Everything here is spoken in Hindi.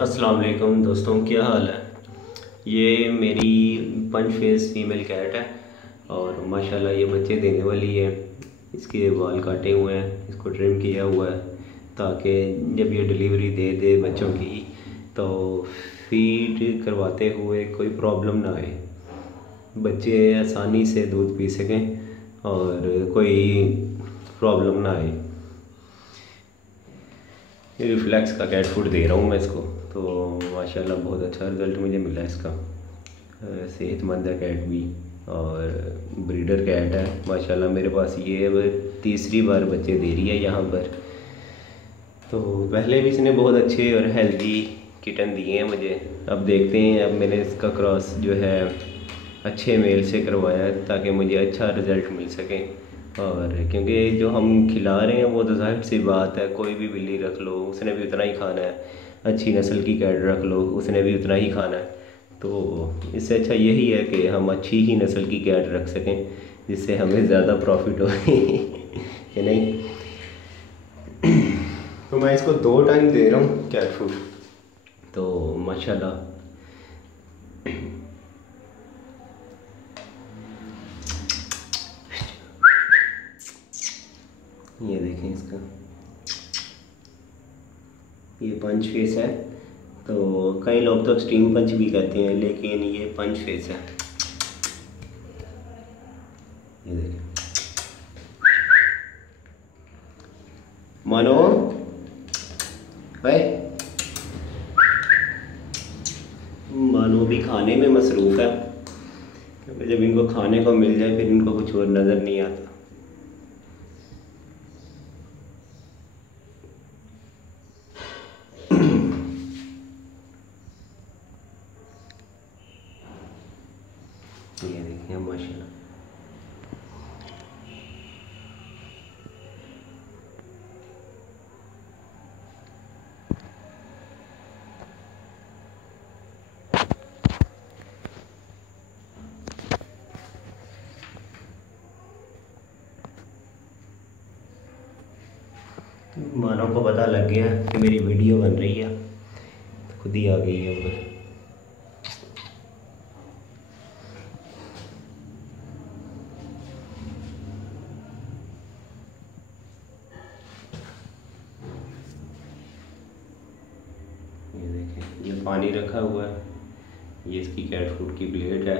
अस्सलाम वालेकुम दोस्तों, क्या हाल है। ये मेरी पंच फेस फीमेल कैट है और माशाल्लाह ये बच्चे देने वाली है। इसके बाल काटे हुए हैं, इसको ट्रिम किया हुआ है ताकि जब ये डिलीवरी दे दे बच्चों की तो फीड करवाते हुए कोई प्रॉब्लम ना आए, बच्चे आसानी से दूध पी सकें और कोई प्रॉब्लम ना आए। रिफ्लेक्स का कैट फूड दे रहा हूँ मैं इसको, तो माशाल्लाह बहुत अच्छा रिज़ल्ट मुझे मिला इसका। सेहतमंद है कैट भी और ब्रीडर कैट है माशाल्लाह। मेरे पास ये अब तीसरी बार बच्चे दे रही है यहाँ पर। तो पहले भी इसने बहुत अच्छे और हेल्दी किटन दिए हैं मुझे। अब देखते हैं, अब मैंने इसका क्रॉस जो है अच्छे मेल से करवाया है ताकि मुझे अच्छा रिज़ल्ट मिल सके। और क्योंकि जो हम खिला रहे हैं वो तो ज़ाहिर सी बात है, कोई भी बिल्ली रख लो उसने भी उतना ही खाना है, अच्छी नस्ल की कैट रख लो उसने भी उतना ही खाना है। तो इससे अच्छा यही है कि हम अच्छी ही नस्ल की कैट रख सकें जिससे हमें ज़्यादा प्रॉफिट हो कि नहीं। तो मैं इसको 2 टाइम दे रहा हूँ कैट फूड, तो माशाल्लाह ये देखें इसका, ये पंच फेस है। तो कई लोग तो एक्सट्रीम पंच भी कहते हैं, लेकिन ये पंच फेस है। ये देखें, मानो भाई, मानो भी खाने में मसरूफ़ है क्योंकि जब इनको खाने को मिल जाए फिर इनको कुछ और नज़र नहीं आता। ये देखिए माशाल्लाह, मानो को पता लग गया कि मेरी वीडियो बन रही है, खुद ही आ गई है ऊपर। ये देखें, ये पानी रखा हुआ है, ये इसकी कैट फूड की प्लेट है।